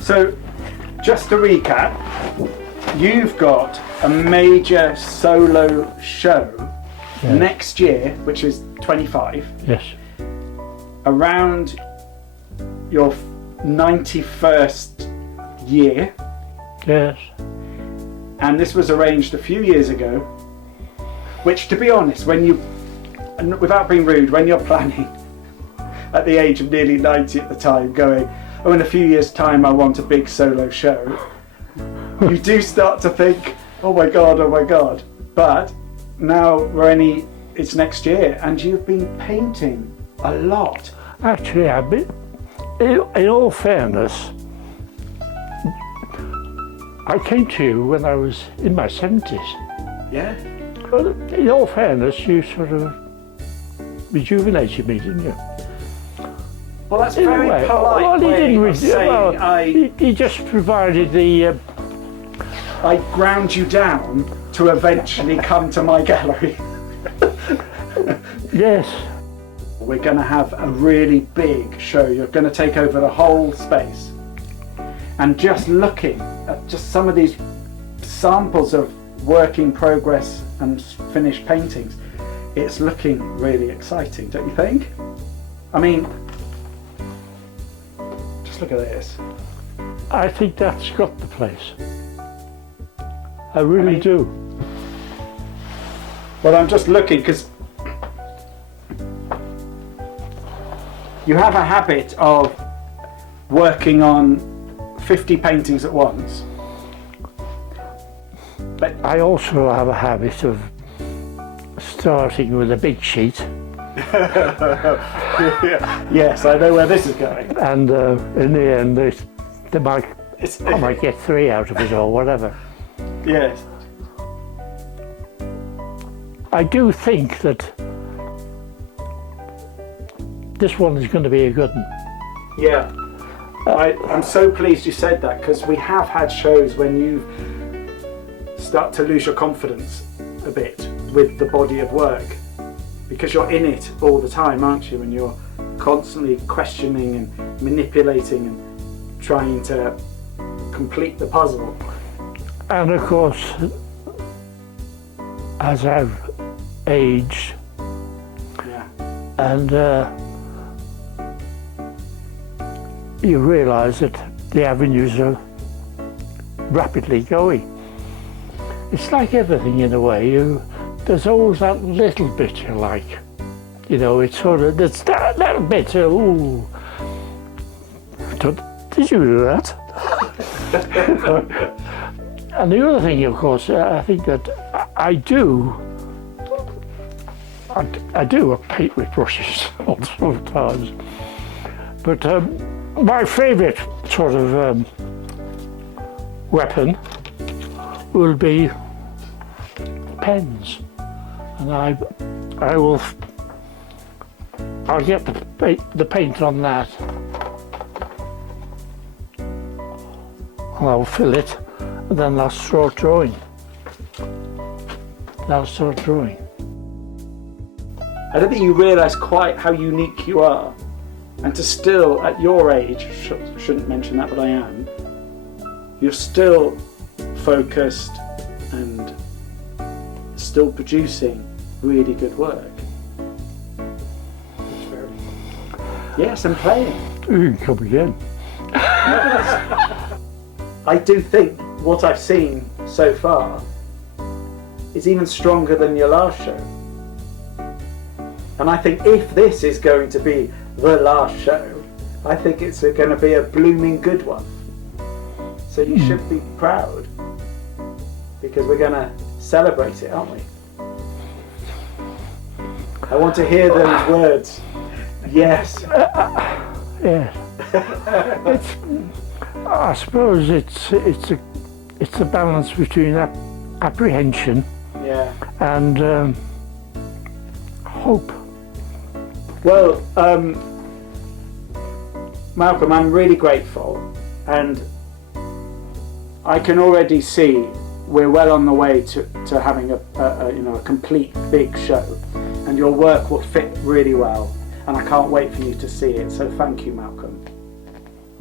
So, just to recap, you've got a major solo show next year, which is 25. Yes. Around your 91st year. Yes. And this was arranged a few years ago, which, to be honest, when you, and without being rude, when you're planning at the age of nearly 90 at the time, going, oh, in a few years' time I want a big solo show, you do start to think, oh my God. But now it's next year, and you've been painting a lot. Actually, I've been, in all fairness, I came to you when I was in my 70s. Yeah? But in all fairness, you sort of rejuvenated me, didn't you? Well, that's In a very way. polite Well, he way didn't of saying he just provided the... I ground you down to eventually come to my gallery. Yes. We're going to have a really big show. You're going to take over the whole space. And just looking at just some of these samples of work in progress and finished paintings, it's looking really exciting, don't you think? I mean, just look at this. I think that's got the place. I really do. Well, I'm just looking because you have a habit of working on 50 paintings at once. But I also have a habit of starting with a big sheet. yes, I know where this is going. And in the end, I might get 3 out of it or whatever. Yes. I do think that this one is going to be a good one. Yeah. I'm so pleased you said that, because we have had shows when you start to lose your confidence a bit with the body of work, because you're in it all the time, aren't you? And you're constantly questioning and manipulating and trying to complete the puzzle. And of course, as I've aged, and you realise that the avenues are rapidly going. It's like everything in a way. There's always that little bit you like. You know, it's sort of, there's that little bit, ooh. Did you do that? And the other thing, of course, I think that I do paint with brushes all sorts of times. But my favourite sort of weapon will be pens, and I'll get the paint on that, and I'll fill it, and then I'll start drawing. I don't think you realise quite how unique you are, and to still, at your age, shouldn't mention that, but I am, you're still focused and still producing really good work. It's very fun. Yes, and playing. You can come again. I do think what I've seen so far is even stronger than your last show. And I think if this is going to be the last show, I think it's going to be a blooming good one. So you should be proud, because we're going to celebrate it, aren't we? I want to hear those words. Yes. Yes. I suppose it's a balance between apprehension and hope. Well, Malcolm, I'm really grateful, and I can already see we're well on the way to having a complete big show, and your work will fit really well, and I can't wait for you to see it. So thank you, Malcolm.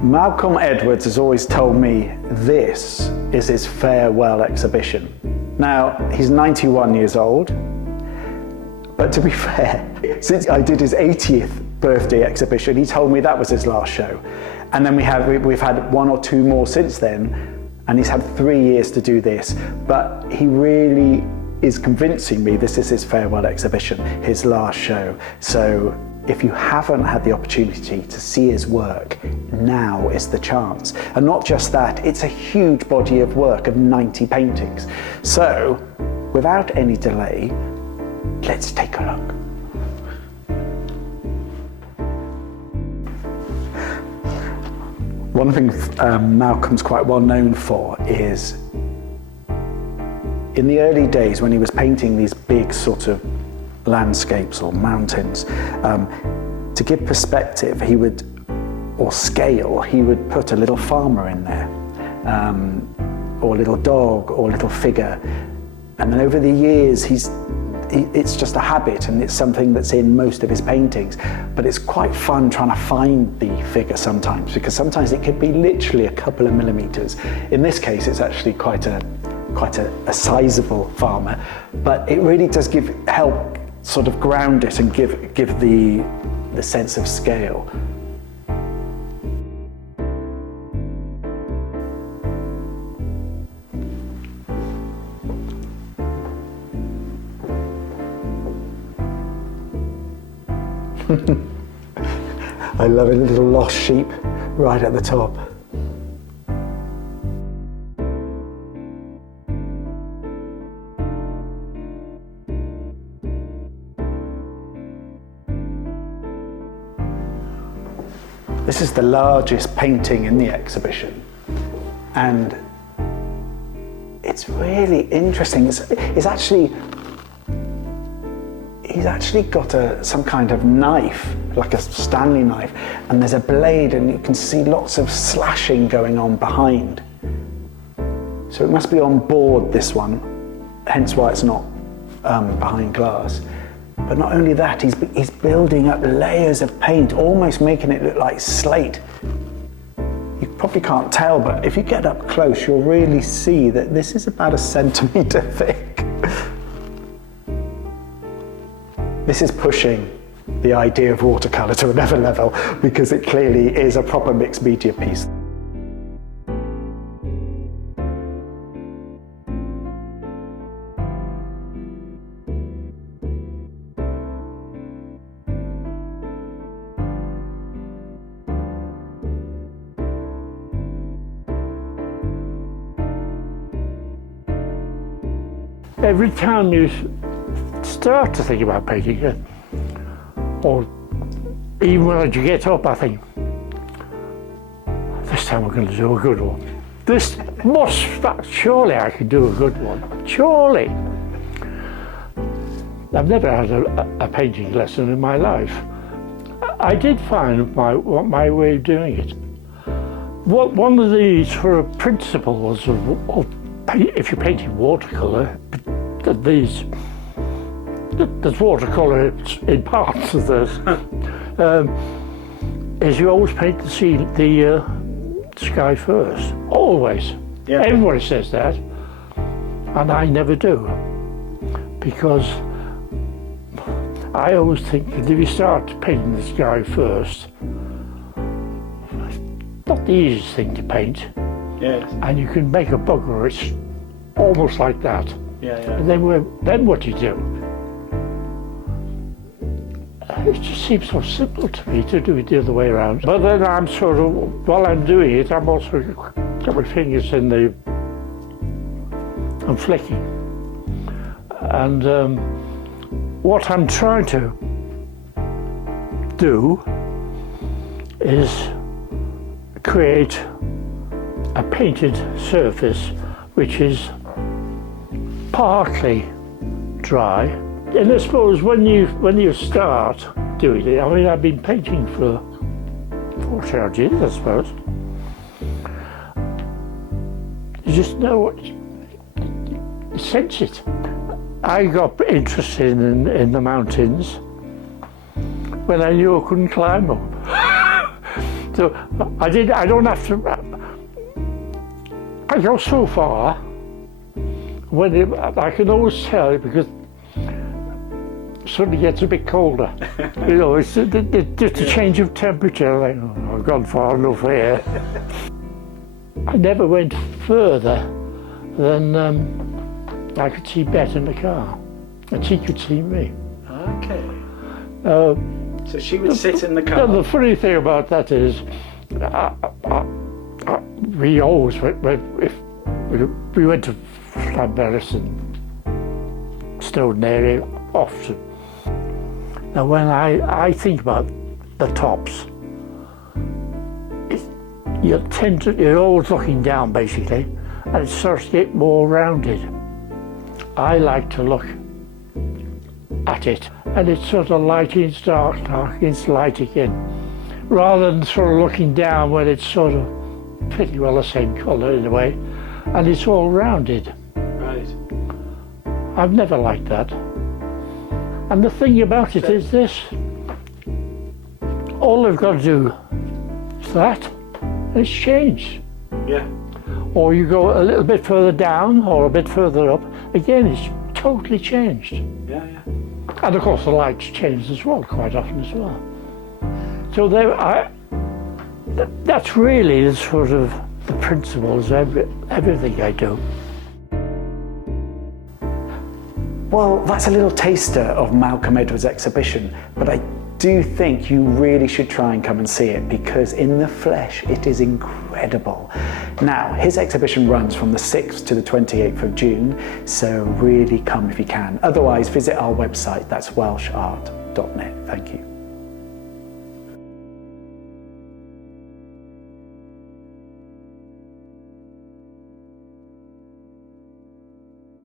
Malcolm Edwards has always told me this is his farewell exhibition. Now, he's 91 years old, but to be fair, since I did his 80th birthday exhibition, he told me that was his last show. And then we've had one or two more since then, and he's had 3 years to do this. But he really is convincing me this is his farewell exhibition, his last show. So if you haven't had the opportunity to see his work, now is the chance. And not just that, it's a huge body of work of 90 paintings. So, without any delay, let's take a look. One thing Malcolm's quite well known for is, in the early days when he was painting these big sort of landscapes or mountains, to give perspective, or scale, he would put a little farmer in there, or a little dog, or a little figure. And then over the years, it's just a habit, and it's something that's in most of his paintings. But it's quite fun trying to find the figure sometimes, because sometimes it could be literally a couple of millimeters. In this case, it's actually quite a sizable farmer, but it really does help sort of ground it and give the sense of scale. I love a little lost sheep right at the top. This is the largest painting in the exhibition, and it's really interesting. He's actually got some kind of knife, like a Stanley knife, and there's a blade, and you can see lots of slashing going on behind. So it must be on board, this one, hence why it's not behind glass. But not only that, he's building up layers of paint, almost making it look like slate. You probably can't tell, but if you get up close, you'll really see that this is about 1 centimetre thick. This is pushing the idea of watercolour to another level, because it clearly is a proper mixed media piece. Every time you start to think about painting, or even when you get up, I think, this time we're going to do a good one. Surely I can do a good one. Surely. I've never had a painting lesson in my life. I did find my way of doing it. One of the sort of principles of if you're painting watercolour, there's watercolour in parts of this, is you always paint the sky first. Always. Yeah. Everybody says that, and I never do, because I always think that if you start painting the sky first, it's not the easiest thing to paint. Yes. And you can make a bugger, it's almost like that. Yeah. And then what do you do? It just seems so simple to me to do it the other way around. But then I'm sort of, while I'm doing it, I'm also got my fingers in I'm flicking. And what I'm trying to do is create a painted surface which is partly dry. And I suppose when you start doing it, I mean, I've been painting for 40 odd years, I suppose. You just know what, you sense it. I got interested in the mountains when I knew I couldn't climb up. So I don't have to, I go so far when I can always tell because it suddenly gets a bit colder. You know, it's just a change of temperature. Like, oh, I've gone far enough here. I never went further than I could see Beth in the car, and she could see me. Okay. So she would sit in the car. The funny thing about that is, we always if we went to Llanberis and Snowdon area often. Now when I think about the tops, you're always looking down basically, and it starts to get more rounded. I like to look at it, and it's sort of light against dark, dark against light again, rather than sort of looking down when it's sort of pretty well the same colour in a way, and it's all rounded. Right. I've never liked that. And the thing about it is this, all they've got to do is that, and it's changed. Yeah. Or you go a little bit further down or a bit further up, again it's totally changed. Yeah, yeah. And of course the lights change as well, quite often as well. So that's really the sort of the principles of everything I do. Well, that's a little taster of Malcolm Edwards' exhibition, but I do think you really should try and come and see it because in the flesh it is incredible. Now, his exhibition runs from the 6th to the 28th of June, so really come if you can. Otherwise, visit our website, that's welshart.net. Thank you.